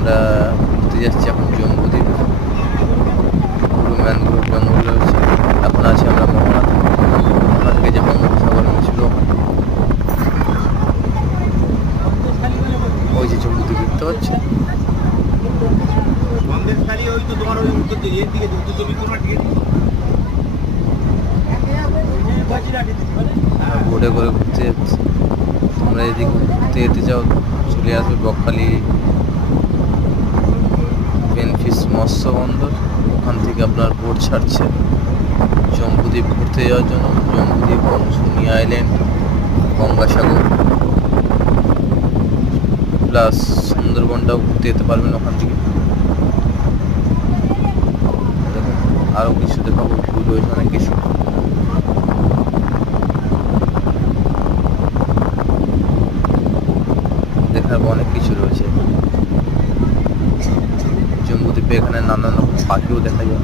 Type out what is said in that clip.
আমরা ঘুরতে যাচ্ছি এখন জম্বুদ্বীপ। পুরো ম্যানগ্রোভ জঙ্গল রয়েছে। এখন আছি আমরা মোহনা থেকে যে বঙ্গোপসাগর ছিল ওখানে। ওই যে জম্বুদ্বীপ দেখতে পাচ্ছি। বোটে করে ঘুরতে যাচ্ছি। তোমরা যদি ঘুরতে যেতে চাও চলে আসবে বকখালি পেনফিশ মৎস্য বন্দর। ওখান থেকে আপনার বোট ছাড়ছে জম্বুদ্বীপ ঘুরতে যাওয়ার জন্য। জম্বুদ্বীপ, মনসুনি আইল্যান্ড, গঙ্গাসাগর প্লাস সুন্দরবনটাও ঘুরতে যেতে পারবেন ওখান থেকে। দেখুন আরও কিছু দেখাবো, ভিউ রয়েছে অনেক কিছু। দেখার অনেক কিছু রয়েছে জম্বুদ্বীপে। এখানে নানান রকম পাখিও দেখা যায়।